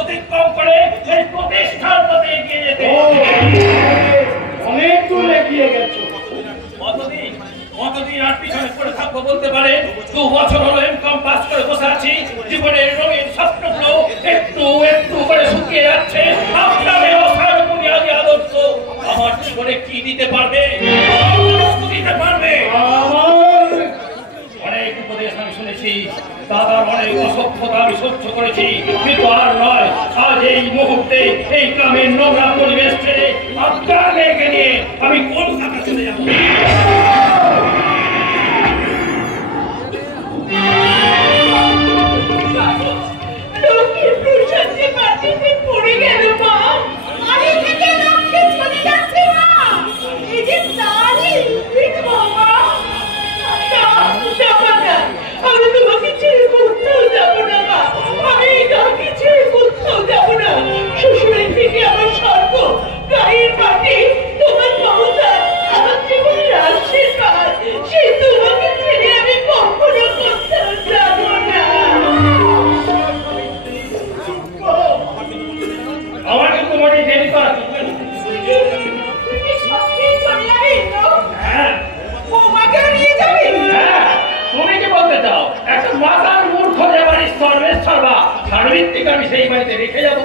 অতিক্রম করে এই প্রতিষ্ঠার পথে এগিয়ে যেতে। অনেক দূর এগিয়ে গেছো। কতদিন আর পিছনে পড়ে থাকবো বলতে পারে? 2 বছর হলো এমকম পাস করে বসে আছি। জীবনের রঙিন স্বপ্নগুলো একটু একটু করে শুকিয়ে যাচ্ছে। আপনার অসার বুনিয়াদি আদর্শ আমার জীবনে কি দিতে পারবে? অনেক উপদেশ আমি শুনেছি, দাদার অনেক অসভ্যতা আমি সহ্য করেছি, কিন্তু আর নয়। আজ এই মুহূর্তে এই গ্রামের নোংরা পরিবেশ ছেড়ে আপনার মেয়েকে নিয়ে আমি কলকাতা চলে যাব। শ্বশুরের থেকে আমার স্বর্গ, গায়ের মাটি, তোমার মমতা, আমার জীবনের আশীর্বাদ, সে তোমাকে ছেড়ে আমি কখনো কোথাও যাব না। আমার কিন্তু মোটে দেরি করা তুমি কি বলতে চাও? একটা মাতার মূর্খ যে বাড়ির সর্বেশ্বর বা সার্বিত্রিক আমি সেই বাড়িতে রেখে যাবো?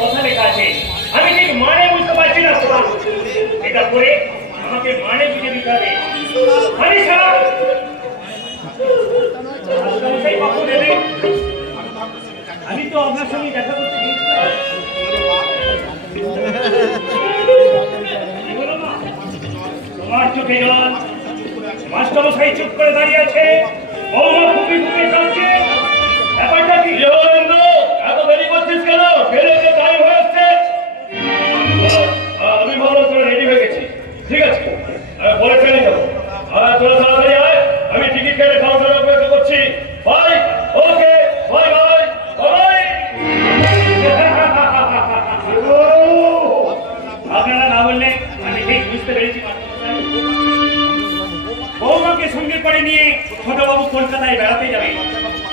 কথা লেখা আছে, আমি ঠিক মানে বুঝতে পারছি না। এটা করে আমাকে মানে বুঝে দিতে হবে। আমি তো আপনার সঙ্গে দেখা করতে গিয়েছিলাম। তোমার চোখে জল, মাস্টারমশাই চুপ করে দাঁড়িয়ে আছে, বৌমা খুবই খুবই কাঁদছে। ব্যাপারটা কি? এত দেরি করছিস কেন? বেরোতে টাইম হয়ে আসছে। আমি ভালো করে রেডি হয়ে গেছি। ঠিক আছে, পরে ট্রেনে যাবো। তোরা তাড়াতাড়ি আয়, আমি টিকিট কেটে খাওয়া অপেক্ষা করছি। Bye. Okay, bye bye bye. আপনারা না বললে আমি ঠিক বুঝতে পেরেছি। বৌমাকে সঙ্গে করে নিয়ে ছোটবাবু কলকাতায় বেড়াতে যাবে,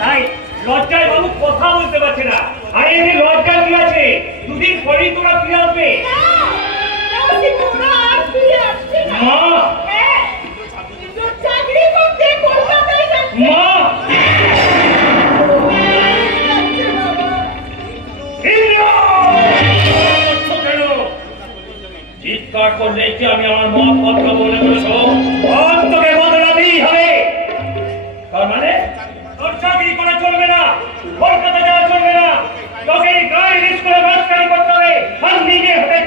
তাই লজ্জায় বাবু কথা বলতে পারছে না। আরে এতে লজ্জা কি আছে? 2 দিন পরেই তোরা ফিরে আসবে। মা, চিৎকার করলে কি আমি আমার মত কথা বলে বলেছো? তোকে বদলাতেই হবে। তার মানে তোর চাকরি করে চলবে না, কলকাতা যাওয়া চলবে না, তোকে গাড়ি স্কুলে মাস্টারি করতে হবে আর নিজে হবে।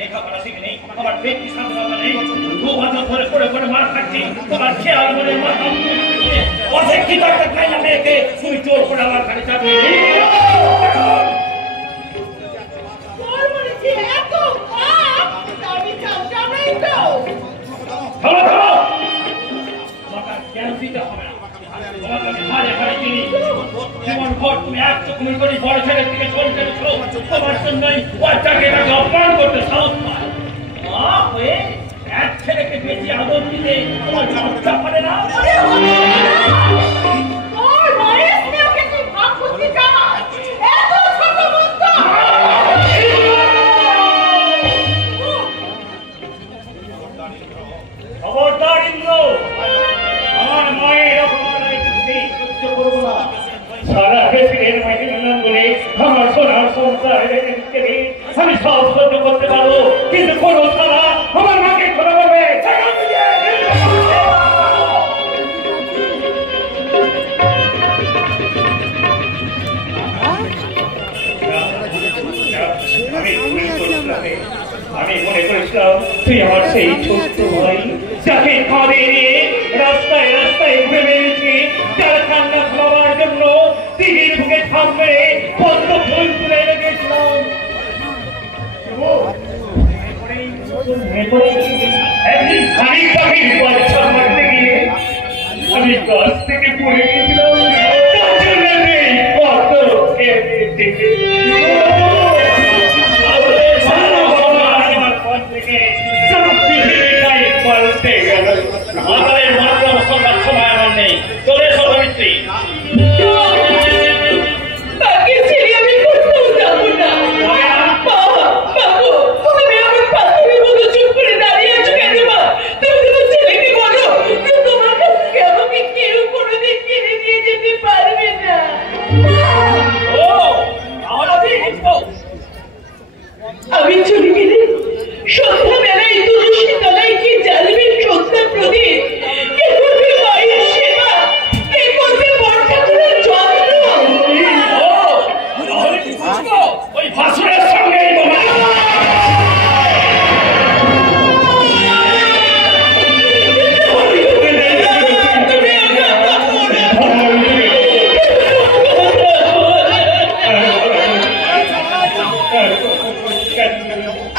লেখাপড়া শিখে নেই, আমার ব্যক্তি স্বাধীনতা নেই। 2 বছর ধরে করে করে মার খাচ্ছি, তোমার খেয়াল মনে মাথা অশিক্ষিত একটা খাইলা মেয়েকে তুমি জোর করে আমার ঘরে চাকরি। তুমি এক চুকুমি করে বড় ছেলের দিকে চলে চলেছো, তোমার জন্যই ওই চাকরিটাকে অপমান করতে সাহস পায়। মা হয়ে এক ছেলেকে বেশি আদর দিতে তোমার লজ্জা করে না? খবরদার ইন্দ্র, আমার মায়ের অপমানের সহ্য করবো না। সারা দেশের মাঝে নানান বলে আমার সোনার সংসার আমি সব সহ্য করতে পারবো, কিন্তু কোনো তারা আমার মাকে খোলা করবে। আমি মনে করেছিলাম তুই আমার সেই ছোট্ট ভাই, যাকে কাঁধে নিয়ে রাস্তায় রাস্তায় ঘুরে বেড়েছি, যার কান্না খাওয়ার জন্য দিদির বুকে থাম মেরে পদ্ম ফুল তুলে রেখেছিলাম। একদিন শাড়ি পাখির বাচ্চা মারতে গিয়ে আমি গাছ থেকে পড়ে গেছিলাম। আমি চলে গেলে সন্ধ্যাবেলায় তুলসী তলায় কি জ্বালবে সন্ধ্যা প্রদীপ, কে করবে মায়ের সেবা, কে করবে বরঠাকুরের যত্ন। ওই ভাসুরের সঙ্গে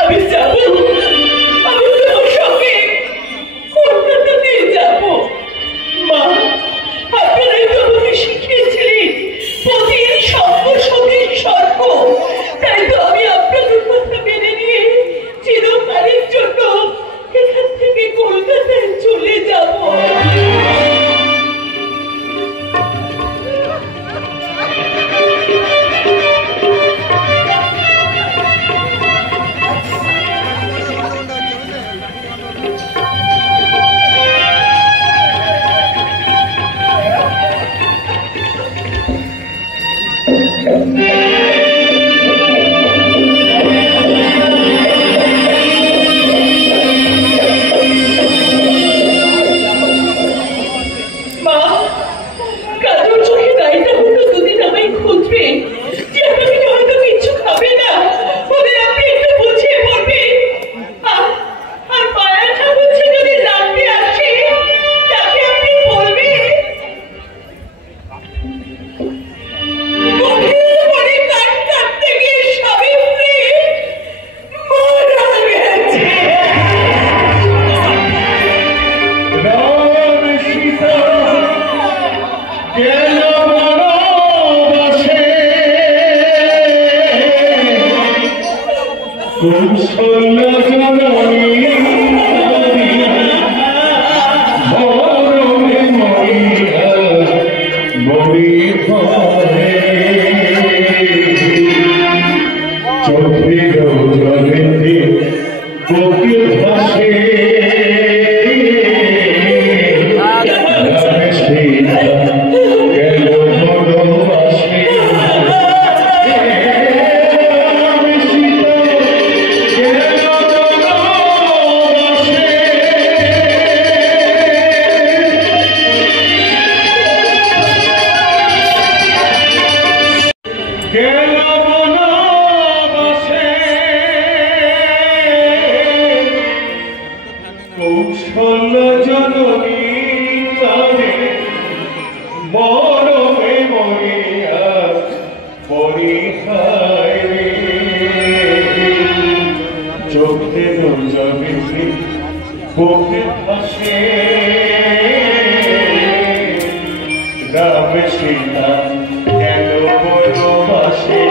আমি যাবো, আমি তোমার সঙ্গে কলকাতাতে যাবো। মা, আপনারাই তো আমাকে শিখিয়েছিলেন পতির সঙ্গ সতীর স্বর্গ, তাই তো আমি আপনাদের কথা মেনে নিয়ে চিরকালের জন্য এখান থেকে কলকাতায় চলে যাবো। মা, কাজল চোখে দায়টা হলো দুদিন আমায় খুঁজবে, যে আমাকে হয়তো কিচ্ছু খাবে না, ওদের আপনি একটু বুঝিয়ে বলবেন। আর মায়া ঠাকুর যদি রাখতে আসে, তাকে আপনি বলবেন গভীর পরে কাঠ কাটতে গিয়ে সাবিত্রী মারা গেছে। রাম সীতা গেল বনবাসে, কৌশল্য জননী বরণে মরিয়া মরি ঘরে, চোখের জলেতে বুকে ভাসে কৌশল্য জননী তারে মরমে মরিয়া পরিহায় রে, চোখে জলে বুকে ভাসে রাম সীতা গেল বনবাসে।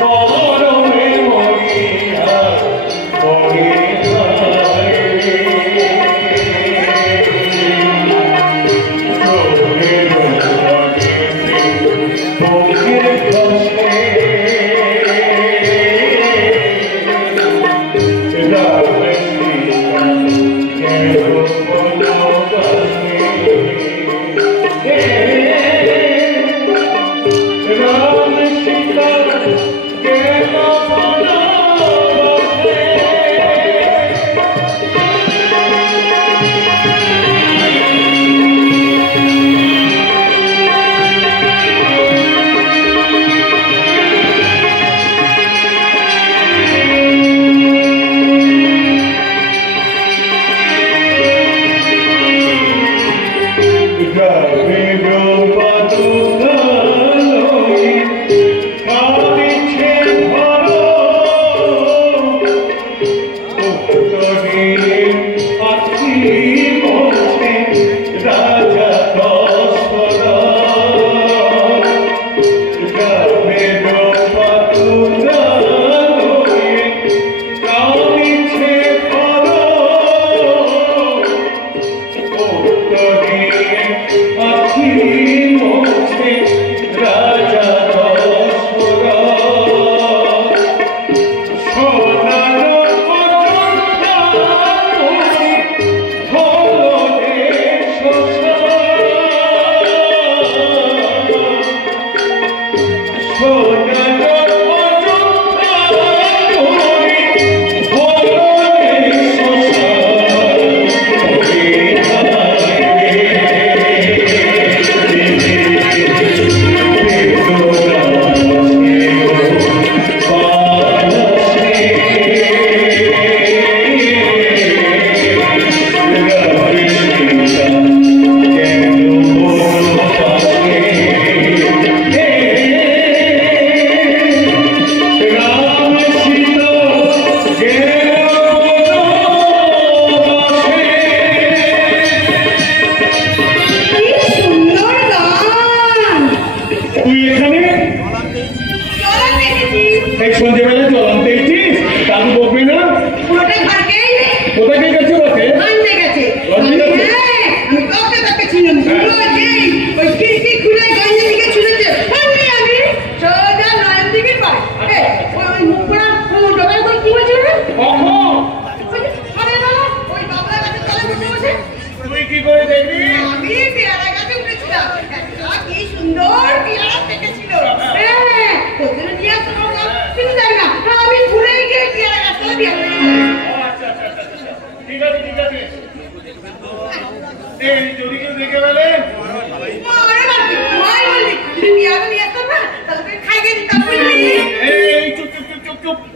Oh,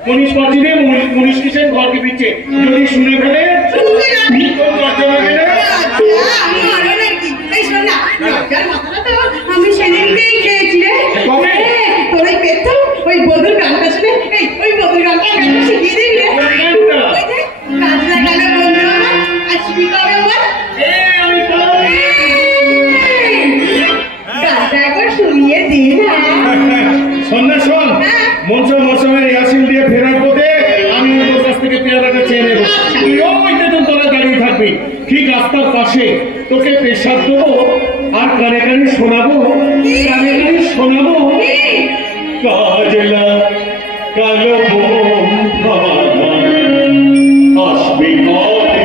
মনীষ পাচ্ছি রে, মনীষ কিসের ঘরকে পিচ্ছে যদি শুনে ফেলে আমি সেদিনকেই খেয়েছি রে। তোর ওই পেতো ওই বধুর গানটা শুনে ওই বধুর গানটা শিখিয়ে দিবি রে। কাজলা গানে বন্ধু আমার আসবি কবে আমার গানটা একবার শুনিয়ে দিন। শোন না শোন, মনসমের ইয়াসিন দিয়ে ফেরার পথে আমি ওর কাছ থেকে পেয়ারাটা চেয়ে নেবো। তুই ওই তেতুল তলায় দাঁড়িয়ে থাকবি, ঠিক রাস্তার পাশে তোকে পেশাব দেবো আর কানে কানে শোনাবো, কানে কানে শোনাবো কাজলা কালো বন্ধু আসবি কবে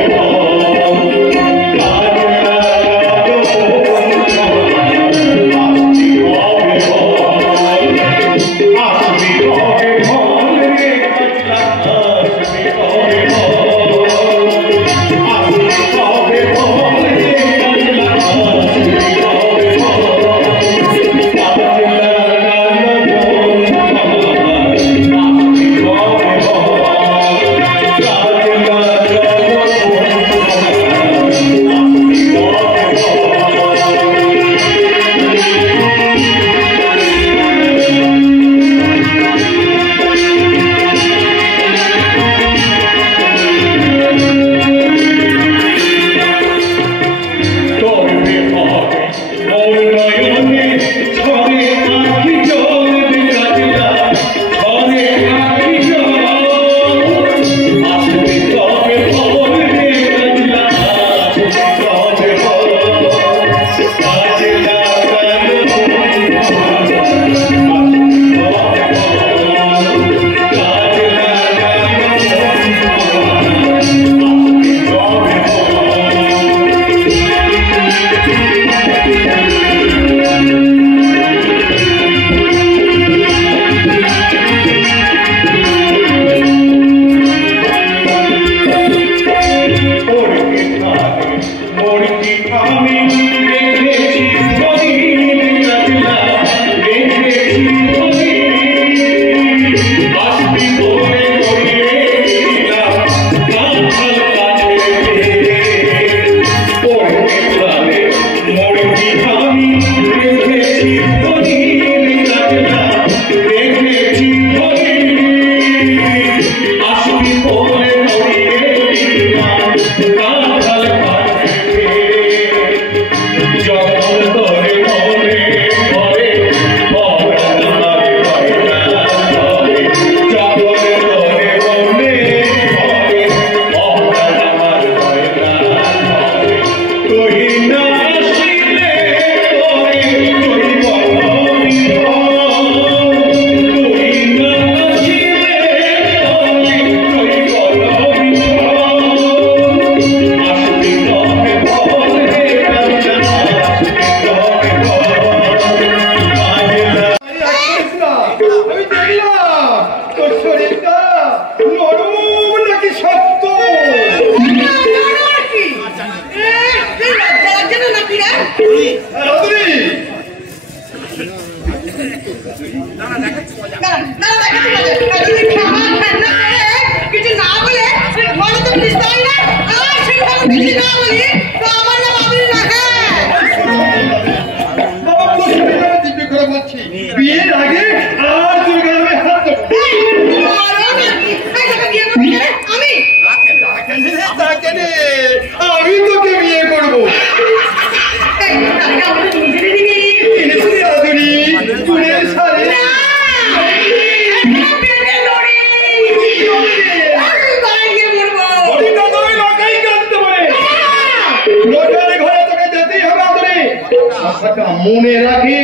মনে রাখি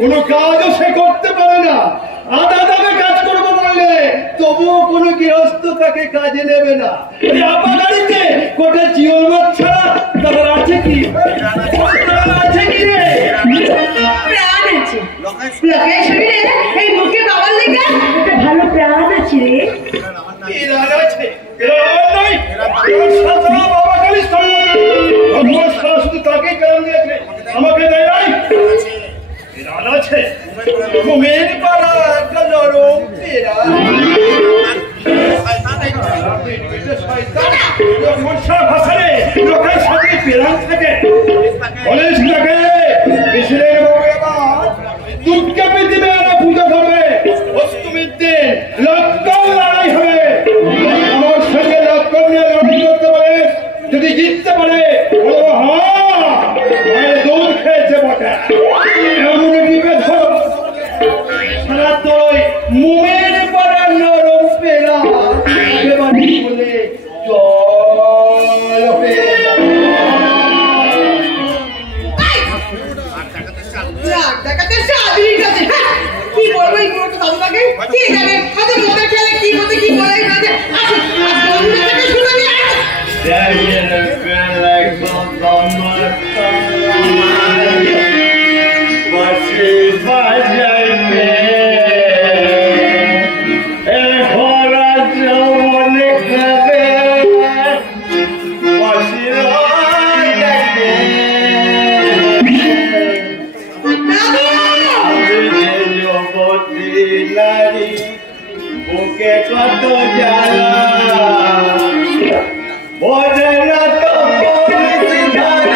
কোনো কাজও সে করতে পারে না। আধা দামে কাজ করবো বললে তবুও কোনো গৃহস্থ তাকে কাজে নেবে না। বাড়িতে কোটে জিওল মাছ ছাড়া তার আছে কি? আছে কি রে? প্রাণ আছে লোকের শরীরে এই মুখে বাবার লেগে একটা ভালো প্রাণ আছে রে। প্রাণ আছে বাবা কালী শুধু তাকেই প্রাণ দিয়েছে, আমাকে দেয় নাই। প্রাণ আছে মোমের পাড়া একটা নরম পেরা ভাষারে লোকের সাথে পেরান থাকে বলিস নাকি মিছিলের দুধকে পৃথিবী আরো পুজো ধরবে অষ্টমীর দিন লক্ষ্য লড়াই হবে আমার সঙ্গে লক্ষ্য নিয়ে লড়াই করতে পারে যদি জিততে পারে হ্যাঁ দুধ খেয়েছে বটে এমন নিবেদ সারা তুই মোমের পাড়া নরম পেরা বলে কি বলবো এই পুরো দাদু লাগে কি জানে কত মজা খেলে কি মতে কি বলে না যে আসো বন্ধুদেরকে শুনে নিয়ে বুকে কত জ্বালা বোঝে না তো বলছি ধরে বোঝে না তো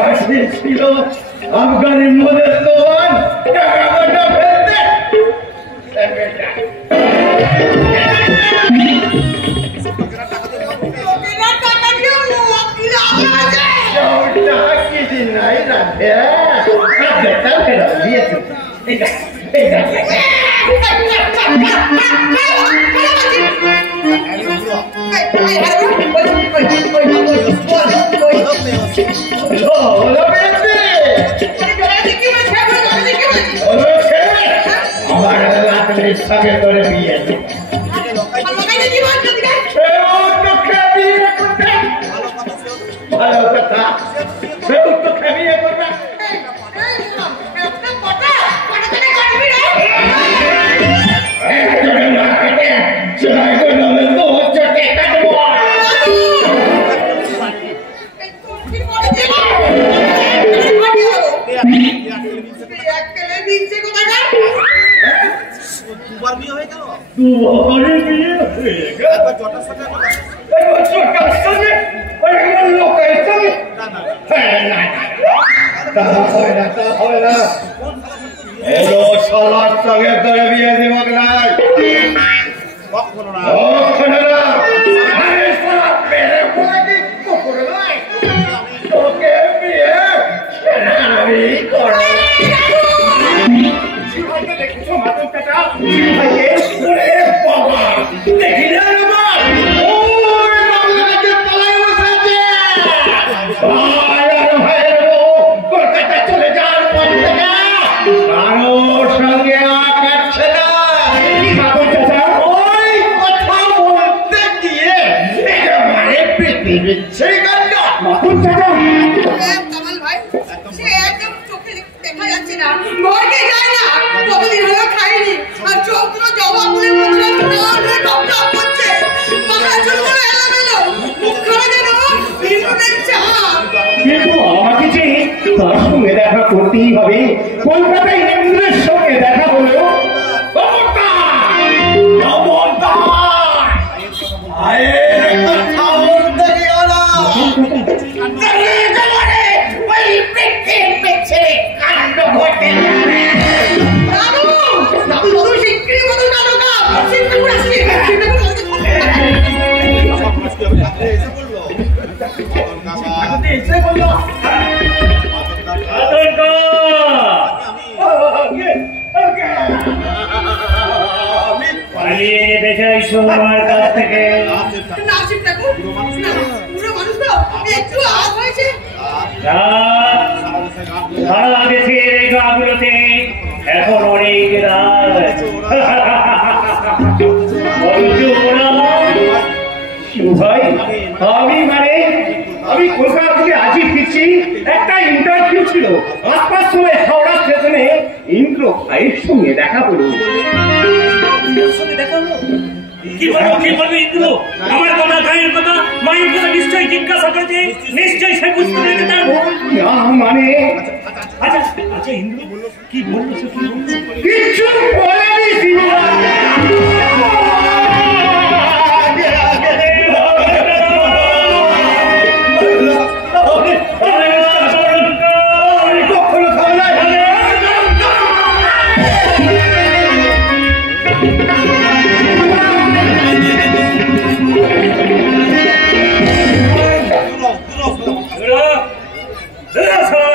বলছি ধরে আফগানি মদের দোয়ান টাকা পয়সা ফেলতে নাই রাখে সাথে করে বিয়ে ভালো কথা সেও তো খাবিয়ে করবে কামাল ভাই সে একদম চোখে দেখা যাচ্ছে না, ঘরে যায় না, কতদিন হলো খাইনি, আর চোখ দুটো জবা ফুলের মতো টপ করছে, মাথা চুলগুলো এলোমেলো, মুখখানা যেন বিস্কুটের চা। কিন্তু আমাকে যে তার সঙ্গে দেখা করতেই হবে। কলকাতায় ইন্দ্রের সঙ্গে দেখা হলো। আমার কাছ থেকে সারা দেশের এই গ্রামগুলোতে এখন অনেক রাত। ভাই আমি কলকাতা থেকে আজই ফিরছি। একটা ইন্টারভিউ ছিল, 8টার সময় হাওড়া স্টেশনে ইন্দ্র ভাইয়ের সঙ্গে দেখা হলো। কি বলবো ইন্দ্র? আমার কথা, গায়ের কথা, মায়ের কথা নিশ্চয়ই জিজ্ঞাসা করেছে, নিশ্চয়ই সে বুঝতে পেরেছে। তার মানে আচ্ছা ইন্দ্র কি বললো? কিছু বলেনি।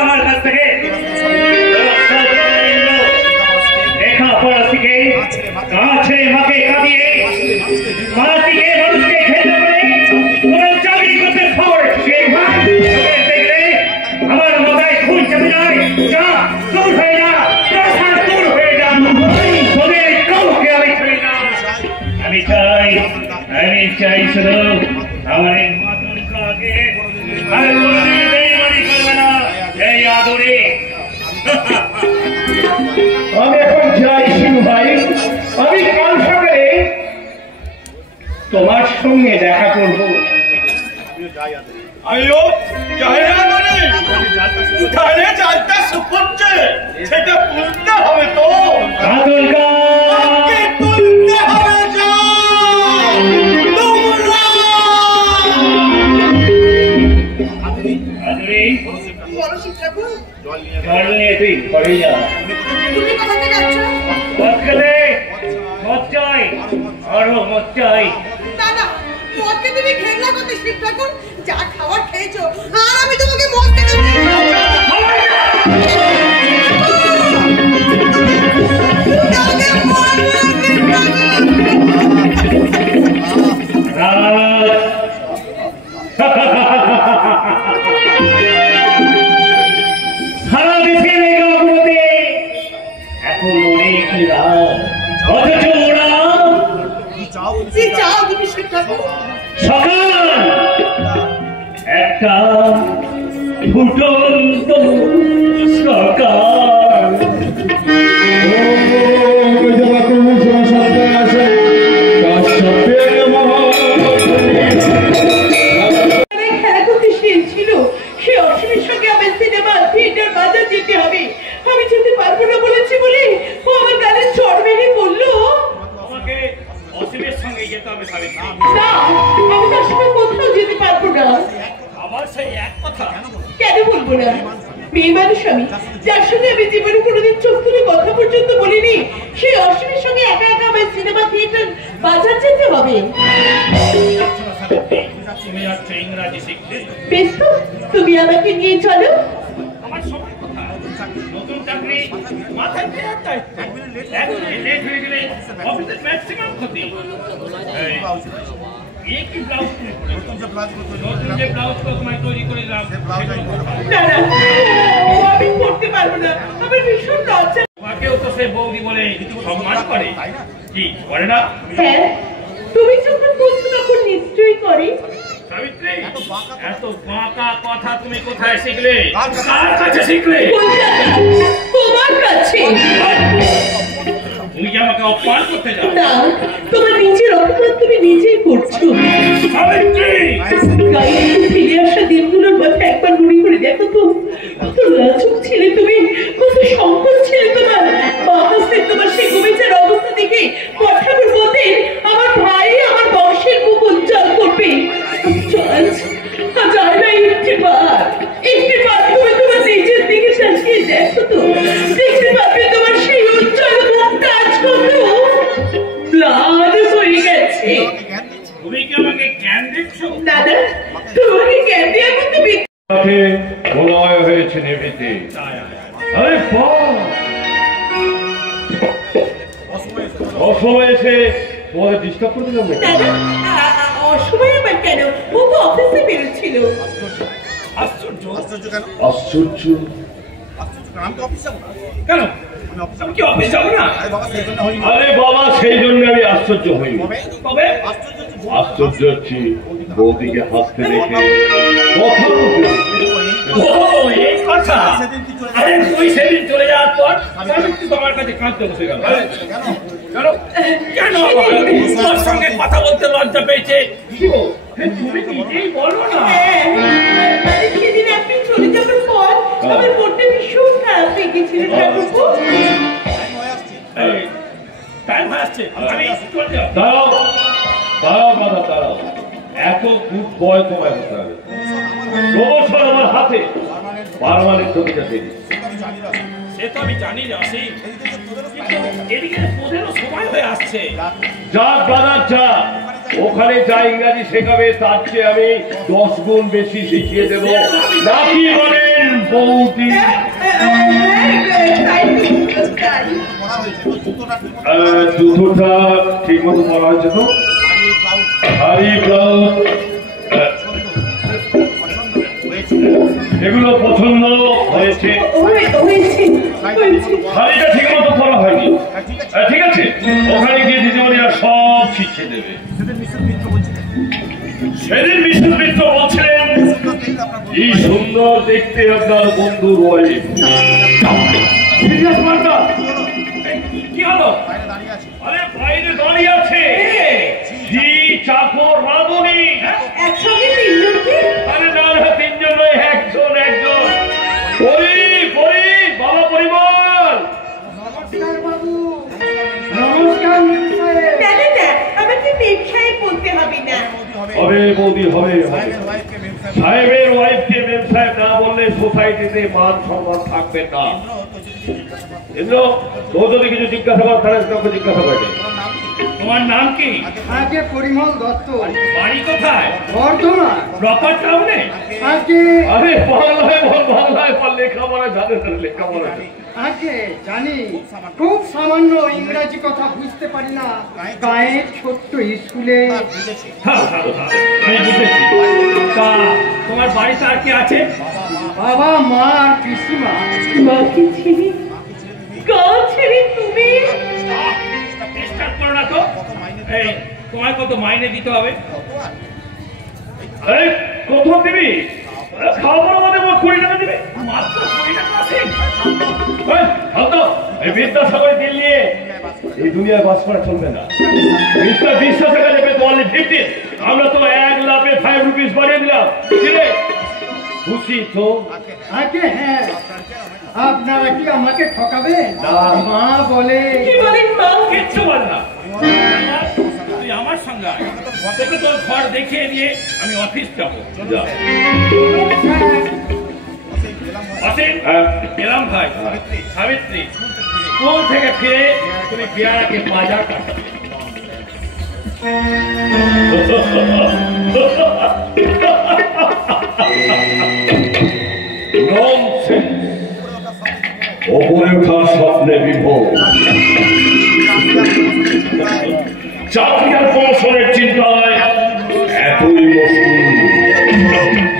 আমার কাছ থেকে লেখাপড়া শিখে কাছে মাকে কাঁদিয়ে মাটিকে মানুষকে খেতে পারে তোমার চাকরি করতে খবর দেখলে আমার মাথায় খুন চেপে যায়। যা দূর হয়ে যা, দূর হয়ে যা, তোদের কাউকে আমি ছাড়ি না। আমি চাই শুধু আমার এই মাতঙ্কাকে আর কোনদিন বেইমানি করবে না এই আদরে। আমি এখন যাই শিবু ভাই, আমি কাল সকালে তোমার সঙ্গে দেখা করব। সেটা বলতে হবে তো। জল নিয়ে তুই ঘরে যা। মদ খেলে মদ চাই, আরো মদ চাই। তুমি ঘেন্না করতে শিব ঠাকুর, যা খাবার খেয়েছো আর আমি তোমাকে মদ খেতে সারা দেশের এই গ্রামগুলোতে এখন অনেক রাত, অথচ ওরা সকাল একটা ফুটন্ত সকাল। খেলা করতে ছিল, সে অসীমের সঙ্গে আমার সিনেমা থিয়েটার বাজার যেতে হবে। আমি যেতে পারবো না বলেছি বলে ও আমার গালে চড় মেরে বললো আমাকে অসীমের সঙ্গে যেতে হবে। না, আমি তার সঙ্গে কোথাও যেতে পারবো না। আমার সেই এক কথা কেন বলবো না? মেয়ে মানুষ আমি, যার সঙ্গে আমি জীবনে কোনোদিন চোখ তুলে কথা পর্যন্ত বলিনি, সেই অসীমের সঙ্গে একা একা আমার সিনেমা থিয়েটার বাজার যেতে হবে। ইংরাজি শিখতে বেশ তো, তুমি আমাকে নিয়ে চলো। আমার সবার কথা, নতুন চাকরি মাথায় দেওয়ার দায়িত্ব। একদিন লেট হয়ে গেলে অফিসের ম্যাক্সিমাম ক্ষতি। কি ব্লাউজ নতুন যে ব্লাউজ তোমায় তৈরি করে দিলাম, না না, আমি করতে পারবো না, আমার ভীষণ লজ্জা। তোমাকেও তো সে বৌদি বলে সম্মান করে, কি করে না? হ্যাঁ, তুমি যখন বলছো তখন নিশ্চয়ই করে। সাবিত্রী, এত বাঁকা কথা তুমি কোথায় শিখলে? কার কাছে শিখলে? তোমার কাছে। তুমি কি আমাকে অপমান করতে যাও? না, তোমার নিজের অপমান তুমি নিজেই করছো। গায়ে ফিরে আসা দিনগুলোর কথা একবার মনে করে দেখো তো, কত লাজুক ছিলে তুমি, কত সম্পদ ছিল তোমার। মা হাসতে তোমার সেই গোবেচার অবস্থা দেখে কথাগুলো বলতেন আমার ভাই আমার বংশের মুখ উজ্জ্বল করবে। যায় না একটিবার তুমি তোমার নিজের দিকে সাজিয়ে দেখো তো, দেখতে পাবে তোমার সেই উজ্জ্বল মুখটা আজকাল ম্লান হয়ে গেছে। তুমি কি আমাকে জ্ঞান দিচ্ছ? দাদা, তোমাকে জ্ঞান দিয়ে তুমি প্রলয় হয়েছে নেভিতে। আরে অসময় এসে তোমাদের ডিস্টার্ব করে দিলাম। দাদা, অসময় আবার কেন? ও তো অফিসে বেরোচ্ছিল। আশ্চর্য। আশ্চর্য আমি তো অফিস যাবো না। কেন? আমি কি অফিস যাবো না? আরে বাবা, সেই জন্য আমি আশ্চর্য হইনি। তবে আশ্চর্য হচ্ছি বৌদিকে হাসতে দেখে, কথা বলতে এই কথা। আরে তুই সেদিন চলে যাওয়ার পর আমি তোমার কাছে কাঁদতে বসে গেল। কেন? কেন তোমার সঙ্গে কথা বলতে লজ্জা পেয়েছে? তুমি নিজেই বলো না। সেদিন আপনি চলে যাওয়ার পর আমার মনটা ভীষণ খারাপ হয়ে গেছিল। টাইম আসছে, আমি চলে যাও। দাঁড়াও দাঁড়াও দাদা, দাঁড়াও। এত গুড বয় তোমায় হতে হবে। প্রমোশন আমার হাতে, পার্মানেন্ট ছবিটা দেরি। সে তো আমি জানি রাশি, এদিকে তোদেরও সময় হয়ে আসছে। যাক দাদা যা, ওখানে যা ইংরাজি শেখাবে তার চেয়ে আমি 10 গুণ বেশি শিখিয়ে দেবো। নাকি বলেন বৌদি? জুতোটা ঠিক মতো পরা হয়েছে তো? শাড়ি ব্লাউজ এগুলো পছন্দ হয়েছে? শাড়িটা ঠিক মতো পরা হয়নি। ঠিক আছে, ওখানে গিয়ে দিদিমণিরা সব শিখিয়ে দেবে। সেদিন মিসেস মিত্র বলছিলেন কি সুন্দর দেখতে আপনার বন্ধুর ওয়াইফ। কি হলো? আরে বাইরে দাঁড়িয়ে আছে জি চাকর রাঁধুনি। একসঙ্গে তিনজন কি? আরে না না, তিনজন নয়, একজন একজন। বাবা পরিবার। নমস্কার বাবু। নমস্কার দাদা, না আমাকে ব্যবসায় বলতে হবে না। হবে বৌদি, হবে। সাহেবের ওয়াইফকে মেম সাহেব না বললে সোসাইটিতে মান সম্মান থাকবে না। ইন্দ্র, তোর যদি কিছু জিজ্ঞাসা কর তাহলে তোকে জিজ্ঞাসা করে। তোমার নাম কি? আগে পরিমল দত্ত। বাড়ি কোথায়? বর্ধমান। প্রপার টাউনে? আগে আরে বাংলায় বল, বাংলায় বল, লেখাপড়া জানে না, লেখাপড়া আগে জানি, খুব সামান্য ইংরাজি কথা বুঝতে পারি না। গায়ের ছোট্ট স্কুলে। আমি বুঝেছি। তা তোমার বাড়িতে আর কি আছে? বাবা, মা আর পিসিমা। মাকে ছেড়ে গা ছেড়ে তুমি? ডিস্টার্ব করো না তো। এই তোমার কত মাইনে দিতে হবে? এই কত দিবি? খাওয়ার আমাদের 20 টাকা দিবে। মাত্র 20 টাকা আছে? এই বিদ্যাসাগরের দিল নিয়ে এই দুনিয়ায় বাস করা চলবে না। 20 টাকা নেবে তো অনলি 15। আমরা তো 1 লাখে 5 রুপিস বাড়িয়ে দিলাম। খুশি তো? আগে হ্যাঁ। আপনারা কি আমাকে ঠকাবেন? মা বলে। কি বলেন মা? কিচ্ছু বল না। তুই আমার সঙ্গে আয়। তোকে তোর ঘর দেখিয়ে দিয়ে আমি অফিস যাবো। গেলাম ভাই। সাবিত্রী, স্কুল থেকে ফিরে তুমি পেয়ারাকে বাজার কাটাবে। ওপরে ওঠা স্বপ্নে বিভোর, চাকরি আর প্রমোশনের চিন্তায় এতই মশগুল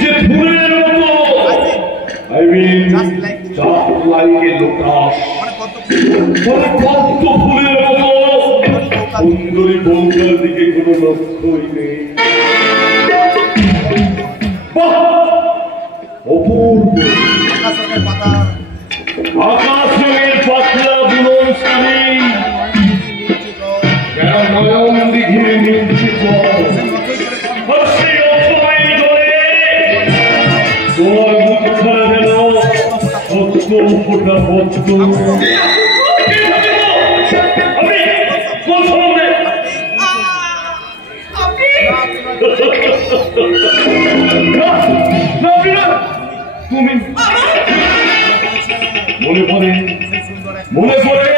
যে ফুলের মতো, I mean just like a lotus, পদ্ম ফুলের মতো সুন্দরী বৌদার দিকে কোনো লক্ষ্যই নেই। অপূর্ব আকাশ রঙের পাতলা বুলন শাড়ি, নয়ন দিঘির নীলচি তোমার মুখখানা যেন সত্য ফোটা বদ্ধ। তুমি মনে পড়ে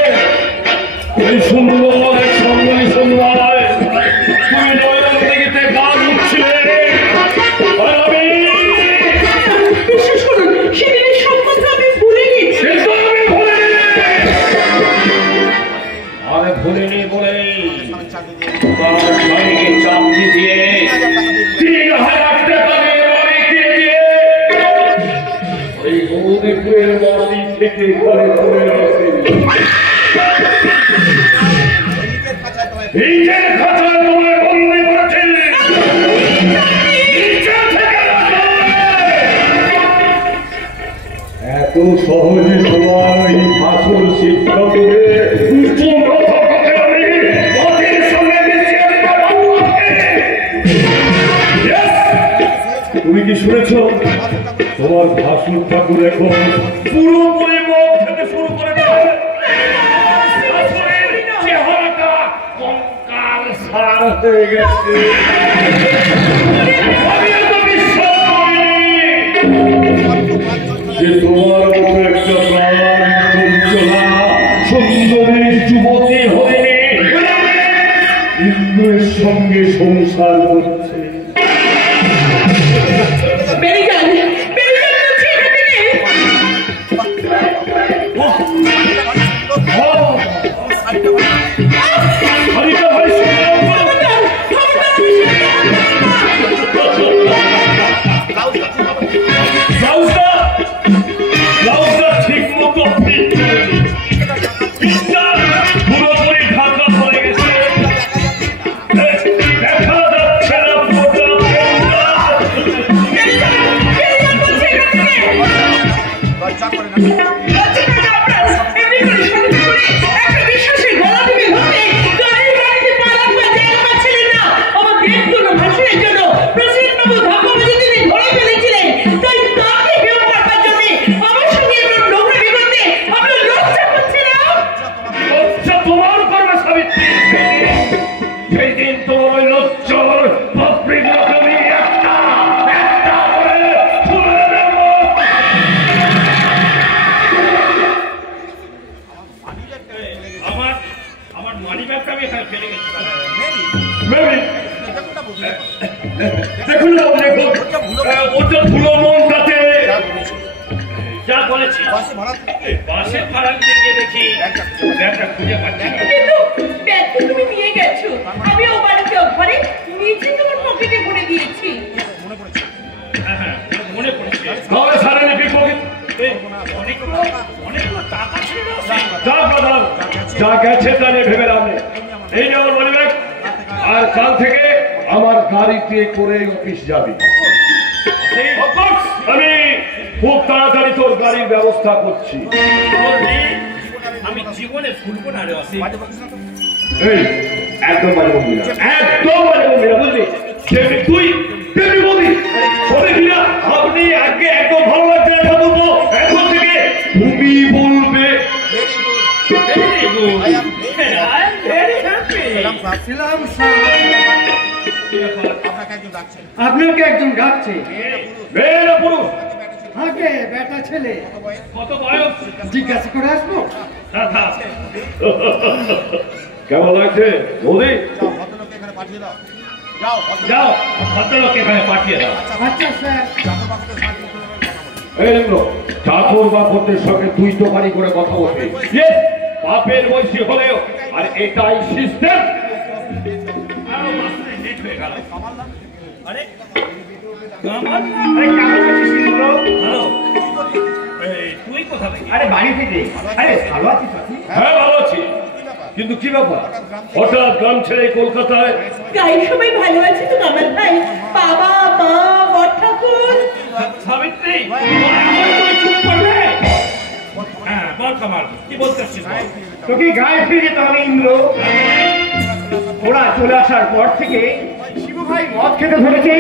এই সুন্দর এক সঙ্গী সন্ধ্যায় তুমি নয়ন দিঘিতে গান উঠছিলে, ভুলিনি বলে চাকরি দিয়ে 3000 টাকা দিয়ে ওই গৌরীপুরের মাটি থেকে ঘরে তুলে নিজের খাঁচায় তোমরা বন্দি করেছেন। এত সহজে তোমার এই ভাষণ শিক্ষা করে তুমি কি শুনেছ? তোমার ভাসুর ঠাকুর এখন পুরোপুরি মদ খেতে শুরু করে চেহারাটা কঙ্কাল সার হয়ে গেছে। আমি এত বিশ্বাস করিনি যে তোমার মতো একটা প্রাণ চঞ্চলা সুন্দরী যুবতী হয়ে ইন্দ্রের সঙ্গে সংসার করছে। ঠিক মতো পুরোপুরি ঢাকা হয়ে গেছে, দেখা যাচ্ছে না। দেখুন দেখুন ওটা ভুলো মনটাতে যা বলেছি বাসের ভাড়া গিয়ে দেখি ব্যাগটা খুঁজে পাচ্ছি না। কিন্তু ব্যাগটা তুমি নিয়ে গেছো, আমি ও বাড়িতে ঘরে নিচে তোমার পকেটে ভরে দিয়েছি। হ্যাঁ মনে পড়েছে। তাহলে সারা নাকি পকেট অনেকগুলো টাকা ছিল। যা গেছে তা নিয়ে ভেবে লাভ নেই। এই যে আমার মনে ব্যাগ, আর কাল থেকে আমার গাড়িতে করে অফিস যাবি। আমি খুব তাড়াতাড়ি তোর গাড়ির ব্যবস্থা করছি। আমি জীবনে ভুলবো না রে। এই একদম বাজে বলবি না, একদম বাজে বলবি না, বুঝলি? তুই প্রেমী বলবি বলে কিনা আপনি আগে একদম ভালো লাগছে না বলবো, এখন থেকে তুমি বলবে। আপনাকে একজন ডাকছে। মেয়ে না পুরুষ? আগে বেটা ছেলে। কত বয়স জিজ্ঞাসা করে আসবো। কেমন লাগছে বৌদি? যাও ভদ্রলোককে এখানে পাঠিয়ে দাও। আচ্ছা স্যার। এই দেখো ঠাকুর বাপদের সঙ্গে দুই দোকানি করে কথা বলবে, বাপের বয়সী হলেও, আর এটাই সিস্টেম। তুই কোথা থেকে? আরে বাড়ি থেকে। আরে ভালো আছিস? হ্যাঁ ভালো আছি, কিন্তু কি ব্যাপার হঠাৎ গ্রাম ছেড়ে কলকাতায়? গায়ে সবাই ভালো আছে তো কামাল ভাই? বাবা মা বর্ষা ঠাকুর। সাবিত্রী তুমি চুপ করবে? হ্যাঁ বল কামাল, কি বলতে চাচ্ছিস? তোকে গায়ে ফিরে যেতে হবে ইন্দ্র। ওরা চলে আসার পর থেকে শিবু ভাই মদ খেতে ধরেছে।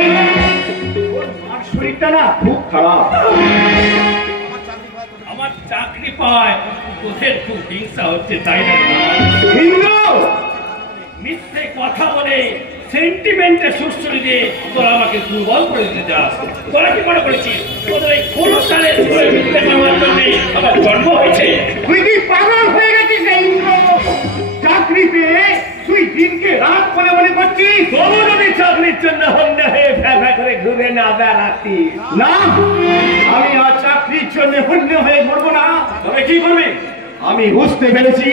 ওর শরীরটা না খুব খারাপ। আমার চাকরি পায় তোদের খুব হিংসা হচ্ছে, তাই না? ইন্দ্র মিথ্যে কথা বলে সেন্টিমেন্টে সুস্থরি দিয়ে তোরা আমাকে দুর্বল করে দিতে যাস। তোরা কি মনে করেছিস তোদের এই কোনো সালে মিথ্যে নেওয়ার জন্য আমার জন্ম হয়েছে? তুই কি পাগল হয়ে গেছিস না ইন্দ্র? চাকরি পেয়ে তুই দিনকে রাত মনে মনে করছিস। তবু যদি চাকরির জন্য হন্যে হয়ে ফেলা করে ঘুরে না বেড়াতি না, আমি আর চাকরির জন্য হন্যে হয়ে ঘুরবো না। তবে কি করবে? আমি বুঝতে পেরেছি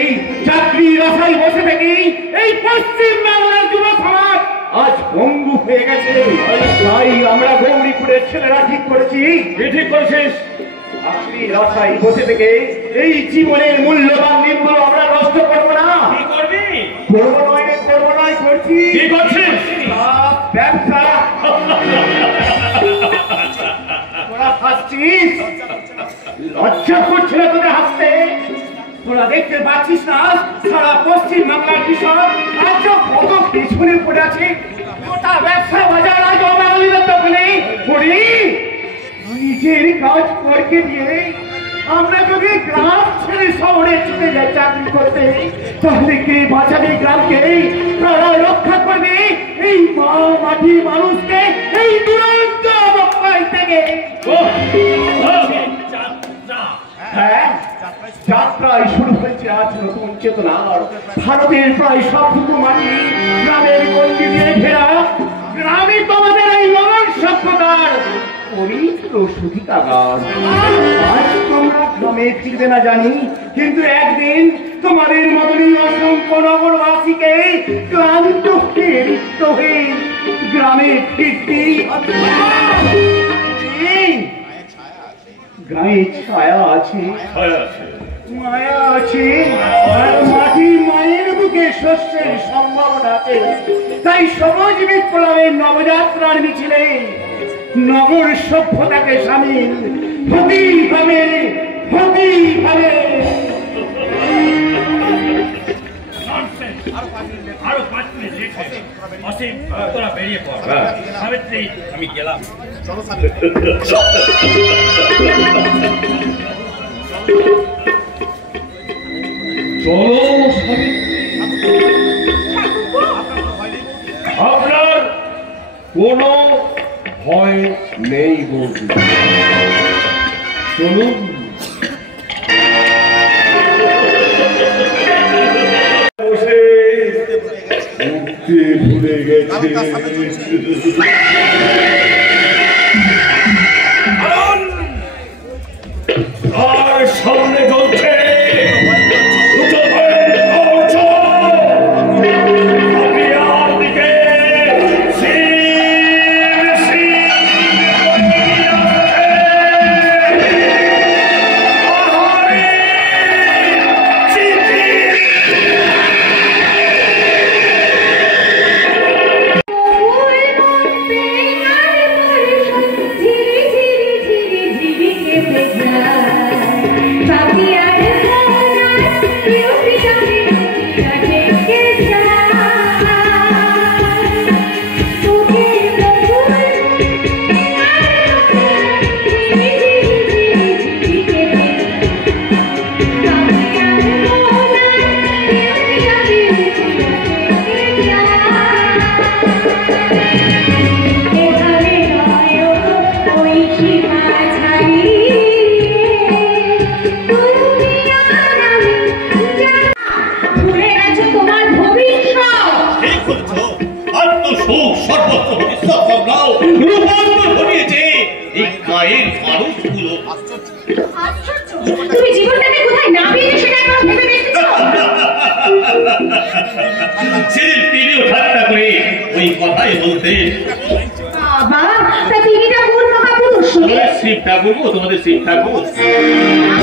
চাকরির আশায় বসে থাকি এই পশ্চিম বাংলার যুব সমাজ আজ পঙ্গু হয়ে গেছে। তাই আমরা গৌরীপুরের ছেলেরা ঠিক করেছি। ঠিক করেছিস? চাকরির আশায় বসে থেকে এই জীবনের মূল্যবান দিনগুলো আমরা নষ্ট করবো না। কি করবি? করবো নয় করছি। কি করছিস? ব্যবসা। তোরা হাসছিস? লজ্জা করছে না তোদের হাসতে? তোরা দেখতে পাচ্ছিস না সারা পশ্চিম বাংলার কৃষক আজ কত পিছনে পড়ে আছে? গোটা ব্যবসা বাজার আজ অবাঙালিদের দখলে পড়ি। নিজের কাজ করতে দিয়ে আমরা যদি গ্রাম ছেড়ে শহরে চলে যাই চাকরি করতে, তাহলে কে বাঁচাবে গ্রামকে? তারা রক্ষা করবে এই মা মাটি মানুষকে এই দুরন্ত অবক্ষয় থেকে। হ্যাঁ, যাত্রায় শুরু হয়েছে আজ নতুন চেতনার। ভারতের প্রায় সবটুকু মাটি গ্রামের গন্ডি দিয়ে ঘেরা। গ্রামে তোমাদের এই লবণ সভ্যতার পবিত্র সুধিকাগার। আজ তোমরা গ্রামে ফিরবে না জানি, কিন্তু একদিন তোমাদের মতনই অসংখ্য নগরবাসীকে ক্লান্ত হয়ে রিক্ত হয়ে গ্রামে ফিরতে গায়ে ছায়া আছে, মায়া আছে, আর মাটি মায়ের বুকে শস্যের সম্ভাবনা আছে। তাই সমাজ বিপ্লবের নবযাত্রার মিছিলে নগর সভ্যতাকে সামিল হতেই হবে। আরো 5 মিনিট লেট হবে। অসীম তোরা বেরিয়ে পড়। সাবিত্রী আমি গেলাম। চলো সাবিত্রী। আপনার কোনো ভয় নেই বলছি। চলুন। মুক্তি ভুলে গেছে। আর সামনে চলছে তুমি জীবনটাকে কোথায় নামিয়ে সেটা একবার ভেবে দেখেছো? সেদিন তিনিও ঠাট্টা করে ওই কথাই বলতেন। বাবা, তা তিনিটা কোন মহাপুরুষ? শিব ঠাকুর গো, তোমাদের শিব ঠাকুর।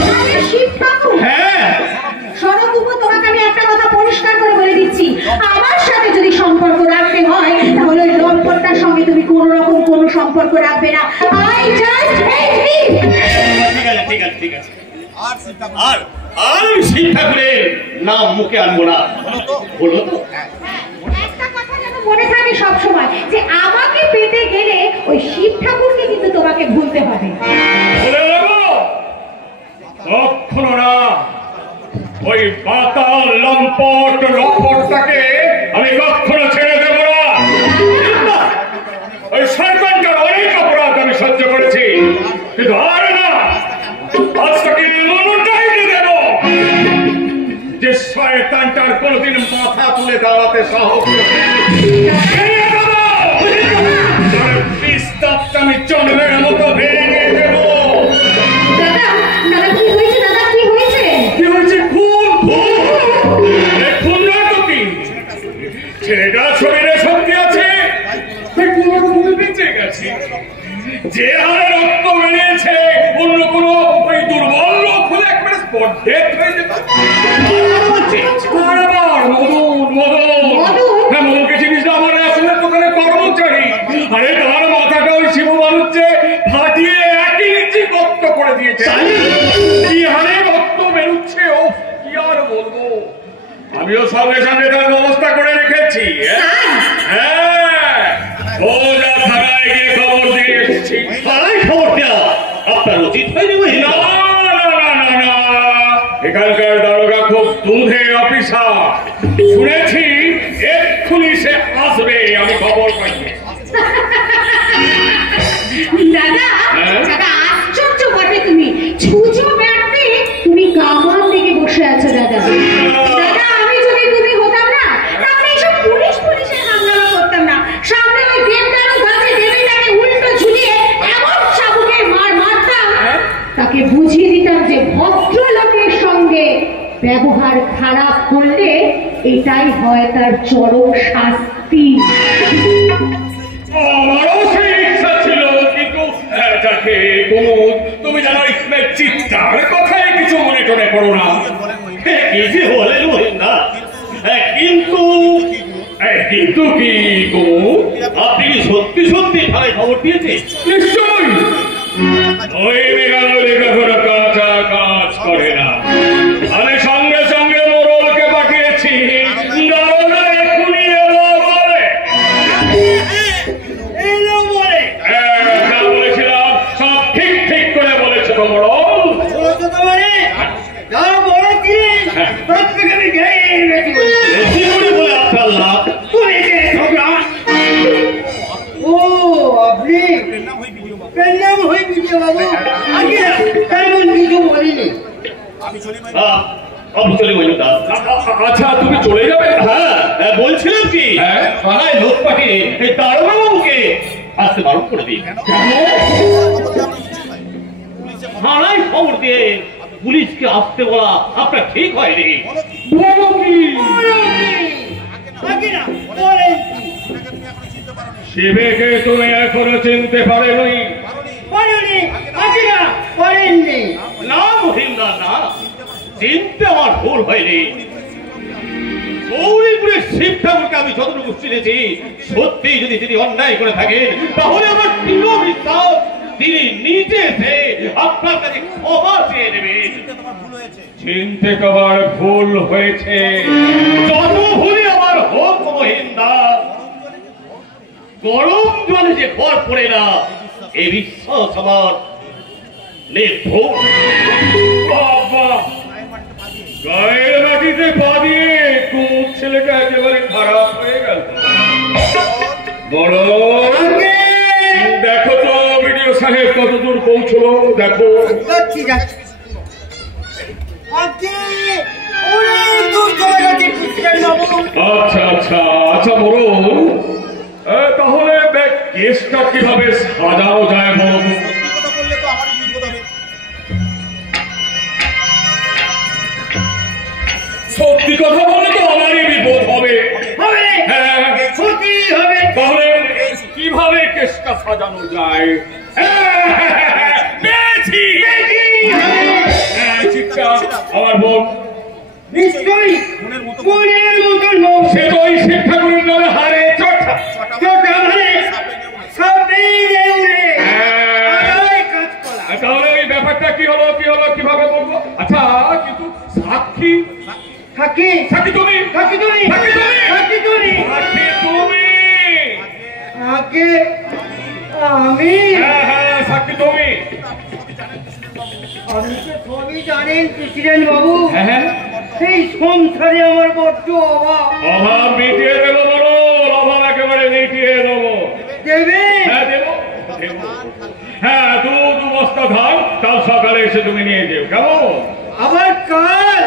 আমাদের শিব ঠাকুর? হ্যাঁ। সরকুপো, তোমাকে আমি একটা কথা পরিষ্কার করে বলে দিচ্ছি, আমার সাথে যদি সম্পর্ক রাখতে হয় তাহলে ওই দম্পতির সঙ্গে তুমি কোন রকম কোনো সম্পর্ক রাখবে না। আই জাস্ট হেট হিম। ঠিক আছে আর আমি শিব ঠাকুরের নাম মুখে আনবো না, বলো তো? একটা কথা যেন মনে থাকে সব সময়, যে আমাকে পেতে গেলে ওই শিব ঠাকুরকে কিন্তু তোমাকে ভুলতে হবে। কখনো না, ওই পাতাল লম্পটটাকে আমি কখনো ছেড়ে দেব না। ওই শয়তানটার অনেক অপরাধ আমি সহ্য করেছি, কিন্তু আর না, আজ তাকে এমনটাই দেব যে শয়তানটার কোনোদিন মাথা তুলে দাঁড়াতে সাহস আমি চন্দ্রের মতো ভেঙে দেব। ছেলেটা শরীরে শক্তি আছে, বেঁচে গেছে। যে হারে রক্ত বেরিয়েছে, অন্য কোন ওই দুর্বল লোক হলে একবারে স্পট ডেথ হয়ে যেত। মদনকে চিনিস না? আমার রেশনের দোকানে কর্মচারী। আরে তার মাথাটা ওই শিব মানুষে ফাটিয়ে একই ইঞ্চি রক্ত করে দিয়েছে। কি হারে রক্ত বেরোচ্ছে, ও কি আর বলবো। আমিও সঙ্গে সঙ্গে তার ব্যবস্থা করে রেখেছি। ওরা থানায় গিয়ে খবর দিয়ে এসেছি। খবর দেওয়া আপনার উচিত হয়নি। না, এখানকার দারোগা খুব দুধে অফিসার, শুনেছি এক্ষুনি সে আসবে, আমি খবর পাই। দাদা আশ্চর্য বটে, তুমি ছুঁচো ব্যাটে তুমি কামান দিকে বসে আছো। দাদা আমি যদি তুমি হতাম না, তাহলে এইসব পুলিশের হাঙ্গামা করতাম না। সামনে ওই দেবদারু গাছে দেবীটাকে উল্টো ঝুলিয়ে এমন চাবুকের মারতাম, তাকে বুঝিয়ে দিতাম যে ভদ্রলোকের সঙ্গে ব্যবহার খারাপ করলে এটাই হয় তার চরম শাস্তি। আমারও সেই ইচ্ছা ছিল, কিন্তু যাকে তুমি জানো চিত্তার কথায় কিছু মনে টনে করো না। কি যে বলেন না, কিন্তু কিন্তু কি গো, আপনি সত্যি সত্যি থানায় খবর দিয়েছে? নিশ্চয়ই। ওই মেঘালয় কখনো কাজ করে না। আমি সঙ্গে সঙ্গে মোড়লকে পাঠিয়েছি, দারোগা এক্ষুনি এলো বলে। যা বলেছিলাম সব ঠিক করে বলেছে তো মোড়ল। আচ্ছা তুমি চলে যাবে? হ্যাঁ বলছিলাম কি, থানায় লোক পাঠিয়ে দারোগা বাবুকে আসতে বারণ করে দিই। থানায় খবর দিয়ে পুলিশকে আসতে বলা আপনার ঠিক হয়নি। শিবেকে তুমি এখনো চিনতে পারেনি? না মহিন্দা না, চিনতে আমার ভুল হয়নি। গৌরীপুরের শিব ঠাকুরকে আমি যতটুকু চিনেছি, সত্যি যদি তিনি অন্যায় করে থাকেন, তাহলে আমার দৃঢ় বিশ্বাস তিনি নিজে এসে আপনার কাছে ক্ষমা চেয়ে নেবেন। চিনতে তোমার ভুল হয়েছে। যত ভুলে আমার হোক মহিন্দা, গরম জলে যে ঘর পড়ে না, এ বিশ্বাস আমার নির্ভুল। বাবা, গায়ের মাটিতে পা দিয়ে কুমুদ ছেলেটা একেবারে খারাপ হয়ে গেল। বড় দেখো তো বিডিও সাহেব কতদূর পৌঁছলো, দেখো। আচ্ছা বড়, তাহলে কেসটা কিভাবে সাজানো যায় বলো? সত্যি কথা বললে তো আমারই বিপদ হবে। তাহলে কিভাবে কেসটা সাজানো যায়? আমার বোন নিশ্চয়ই মনের মতন সে তো ওই শিব ঠাকুরের নামে হারে চটা সামনে ব্যাপারটা কি হলো কিভাবে বলবো? আচ্ছা, কিন্তু সাক্ষী থাকি সাক্ষী তুমি থাকি তুমি সাক্ষী তুমি থাকি তুমি সাক্ষী তুমি আগে আমি হ্যাঁ সাক্ষী তুমি। আপনি তো সবই জানেন প্রেসিডেন্ট বাবু, হ্যাঁ সেই সংসারে আমার বড্ড অভাব। অভাব মিটিয়ে দেবো বলো, অভাব একেবারে মিটিয়ে দেবো। দেবে? হ্যাঁ দেবো। হ্যাঁ, দু বস্তা ধান কাল সকালে এসে তুমি নিয়ে যেও, কেমন? আবার কাল?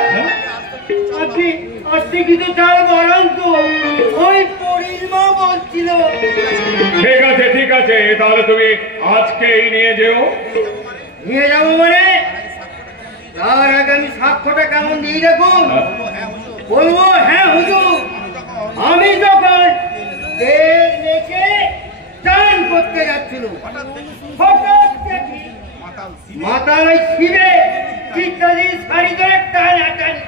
আজকে কিছু চাল বাড়ান তো, ওই পরিমা বলছিল। ঠিক আছে, তাহলে তুমি আজকেই নিয়ে যেও। নিয়ে যাবো মানে? তার আগে আমি সাক্ষ্যটা কেমন দিয়ে দেখুন। বলবো হ্যাঁ হুজুর, আমি যখন রেখে চান করতে যাচ্ছিল, হঠাৎ দেখি মাতাল ওই শিবে ইত্যাদি শাড়ি ধরে টানাটানি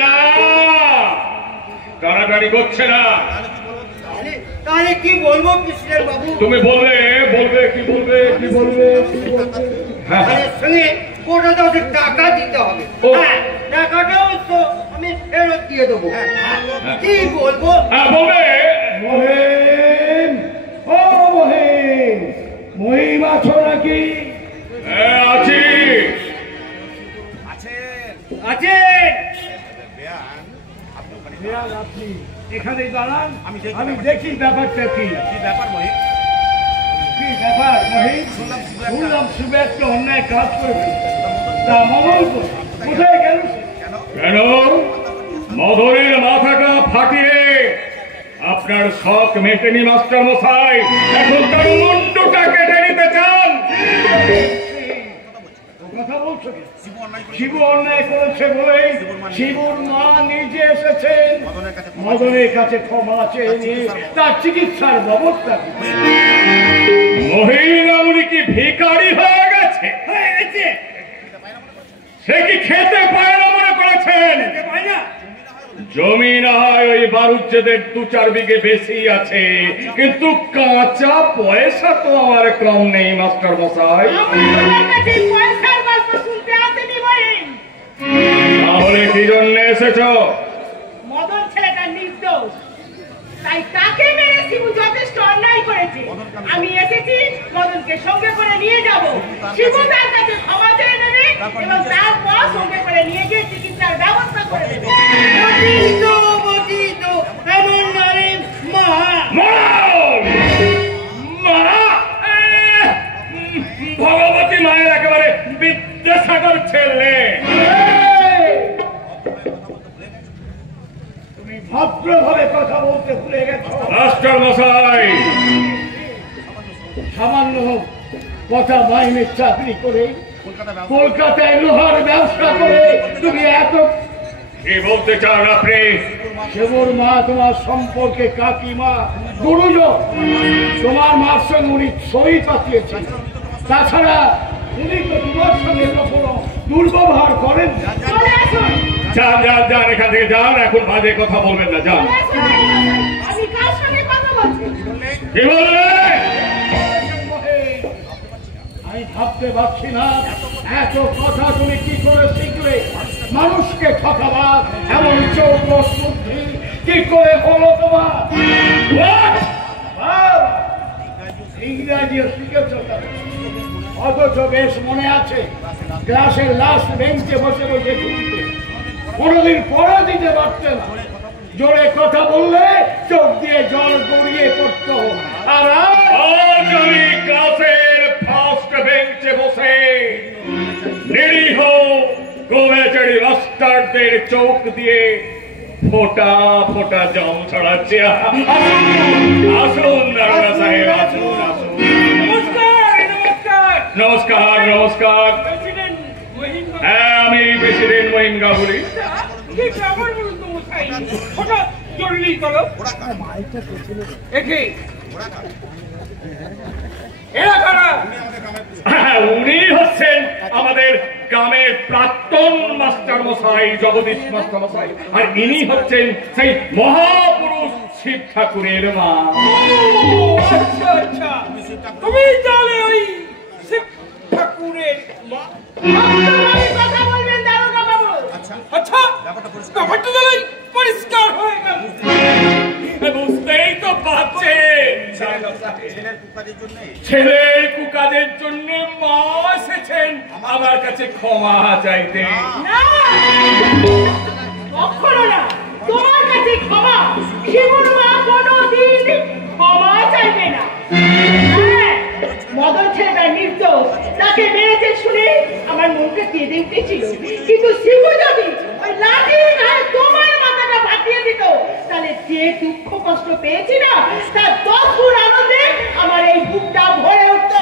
না, টানাটানি করছে না। তাহলে কি বলবো প্রেসিডেন্ট বাবু? তুমি বলবে কি বলবে? হ্যাঁ তাদের সঙ্গে কোটা দশের টাকা দিতে হবে। ও। হ্যাঁ, টাকাটাও তো আমি ফেরত দিয়ে দেবো। কি বলবো? হ্যাঁ বলবে। মহিম আছো নাকি? হ্যাঁ আছি। আছে আপনি এখানে দাঁড়ান, আমি দেখি ব্যাপারটা কি ব্যাপার মহিম। শুনলাম শিবে একটা অন্যায় কাজ করে তা মঙ্গল কোথায় গেল? কেন মদনের মাথাটা ফাটিয়ে আপনার শখ মেটেনি মাস্টার মশাই, এখন তার মুন্ডুটা কেটে নিতে চান? কথা বলছো কি? শিবু অন্যায় করেছে বলে শিবুর মা নিজে এসেছেন মদনের কাছে ক্ষমা চেয়ে নিয়ে তার চিকিৎসার ব্যবস্থা। মহিলাগুলি কি ভিখারি হয়ে গেছে? সে কি খেতে পায় না মনে করেছেন? জমি না হয় ওই বারুজ্যেদের 2-4 বিঘে বেশি আছে, কিন্তু কাঁচা পয়সা তো আমার কম নেই মাস্টার মশাই। তাহলে কি জন্য এসেছ? মদন ছেলেটা নির্দোষ, তাই তাকে মেরে শিবু যথেষ্ট অন্যায় করেছে। আমি এসেছি মদনকে সঙ্গে করে নিয়ে যাব, শিবু তার কাছে ক্ষমা চেয়ে নেবে এবং তারপর সঙ্গে করে নিয়ে গিয়ে চিকিৎসার ব্যবস্থা করে দেবে। এমন নারী ভগবতী মায়ের একেবারে বিদ্যাসাগর ছেলে। তুমি ভদ্রভাবে কথা বলতে ভুলে গেছো মাস্টার মশাই। সামান্য হোক কথা মাইনের চাকরি করে কলকাতায় লোহার ব্যবসা করে তুমি এত কি বলতে চান আপনি? শিবুর মা তোমার সম্পর্কে কাকিমা গুরুজন, তোমার মার সঙ্গে উনি ছবি পাঠিয়েছেন। তাছাড়া উনি তো তোমার সঙ্গে কখনো দুর্ব্যবহার করেন। যান এখান থেকে যান, এখন বাজে কথা বলবেন না, যান। আমি কার সঙ্গে কথা বলছি? কি বলবে? আমি ভাবতে পারছি না এত কথা তুমি কি করে শিখলে। মানুষকে ঠকাবার এমন চৌকস বুদ্ধি কি করে হলো তোমার? ইংরাজিও শিখেছ, অথচ বেশ মনে আছে ক্লাসের লাস্ট বেঞ্চে বসে বসে ঘুরতে, কোনোদিন পড়া দিতে পারতে না। জোরে কথা বললে চোখ দিয়ে জল গড়িয়ে পড়তো। আর আজ আমি ক্লাসের ফার্স্ট বেঞ্চে বসে নিরীহ গোবেচারি মাস্টারদের চোখ দিয়ে ফোটা ফোটা জল ছড়াচ্ছে। আসুন দারোগা সাহেব, আসুন আসুন। নমস্কার। হ্যাঁ, আমি প্রেসিডেন্ট মহিম গাঙ্গুলি। উনি হচ্ছেন আমাদের গ্রামের প্রাক্তন মাস্টার মশাই জগদীশ মাস্টার মশাই, আর ইনি হচ্ছেন সেই মহাপুরুষ শিব ঠাকুরের মা। তুমি তাহলে ওই শিব ঠাকুরের মা। কথা বলবেন দারোগা বাবু। আচ্ছা ব্যাপারটা তাহলে পরিষ্কার হয়ে গেল। বুঝতেই তো পারছেন ছেলের কুকাদের জন্য মা এসেছেন আমার কাছে ক্ষমা চাইতে। না কখনো না, তোমার কাছে ক্ষমা শিবুর মা কোনোদিন ক্ষমা চাইবে না। হ্যাঁ, মদন ছেলেটা নির্দোষ, তাকে মেরেছে শুনে আমার মনটা কেঁদে উঠেছিল, কিন্তু শিবু যদি ওই লাঠির ঘায়ে তোমার মাথাটা ফাটিয়ে দিত তাহলে যে দুঃখ কষ্ট পেয়েছি না তার 10 গুণ আনন্দে আমার এই বুকটা ভরে উঠত।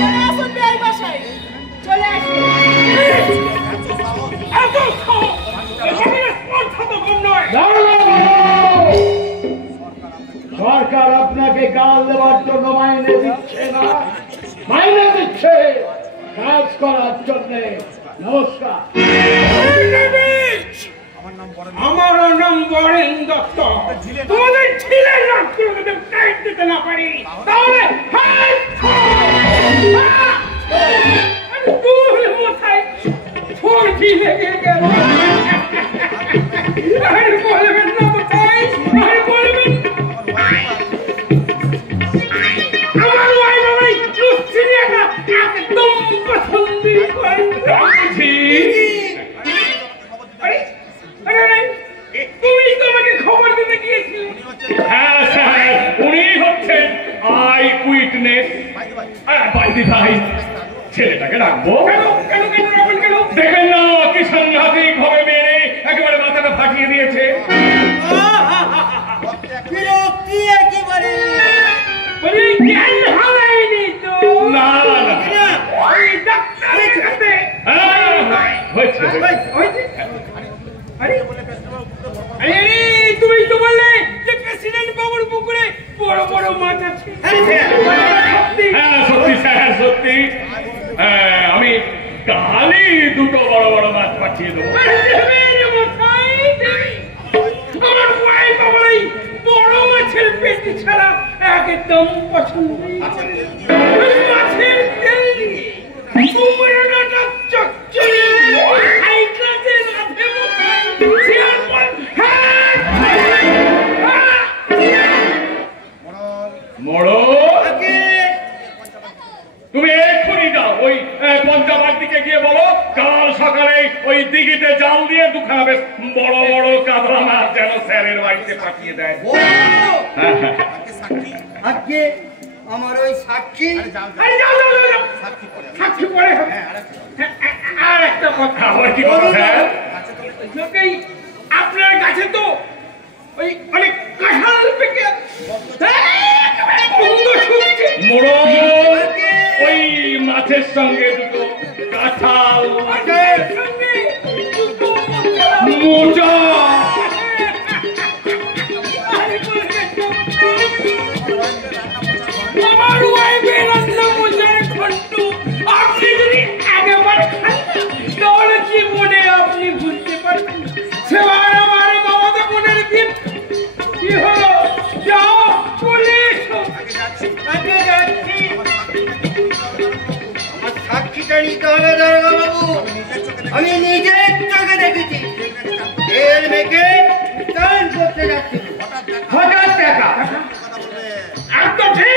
চলে আসুন এই বাসায়, চলে আসুন। সরকার আপনাকে গাল দেওয়ার জন্য মাইনে দিচ্ছে না, মাইনে দিচ্ছে কাজ করার জন্য। নমস্কার। আমার নাম বরেন দত্ত। তোমাদের ছেলের রক্ত টাইট দিতে না পারি তাহলে ছোটি লেগে গেল। আর বলবেন না কোথায়, আর বলবেন আমার ওয়াই বাবাই লুচ্ছিরিয়াটা একদম পছন্দ করে। তুমি তো আমাকে খবর দিতে গিয়েছিলে। হ্যাঁ স্যার, উনি হচ্ছেন আই উইটনেস। ভাই ছেলেটাকে রাখবো কেন? দেখেন না কি সাংঘাতিক ভাবে মেরে একেবারে মাথাটা ফাটিয়ে দিয়েছে। জ্ঞান হারায়নি তো? না ডাক্তারের কাছে তুমি তো বললে যে প্রেসিডেন্ট বাবুর পুকুরে বড় বড় মাছ আছে। হ্যাঁ সত্যি স্যার, সত্যি। আমি কালই দুটো বড় বড় মাছ পাঠিয়ে দেবো। আমার ওয়াইফ আমার এই বড় মাছের পেটি ছাড়া একদম পছন্দ। মাছের তেল দিয়ে কুমড়োটা চচ্চড়ি হাই ক্লাসের রাধে তুমি এক্ষুনি যাও ওই পঞ্চাবার দিকে গিয়ে বলো কাল সকালে ওই দিঘিতে জাল দিয়ে দুখানা বেশ বড় বড় কাতলা মাছ যেন স্যারের বাড়িতে পাঠিয়ে দেয়। আজকে আমার ওই সাক্ষী সাক্ষী পরে হবে। আর একটা কথা, কি কথা স্যার? আপনার কাছে তো ওই অনেক কাঁঠাল পেকে ওই মাছের সঙ্গে দুটো কাঁঠাল মোটা আমার ওয়াইফের রান্না মোচার ঘন্টু আপনি যদি একেবারে খান তাহলে কি মনে আপনি বুঝতে পারবেন সেবার আমার বাবা বোনের দিন কি হলো? যাও চলে এসো। আমার সাক্ষীটা নিতে হবে দারোগা বাবু। আমি নিজের চোখে দেখেছি তেল মেখে চান করতে যাচ্ছিল, 1000 টাকা। একদম ঠিক।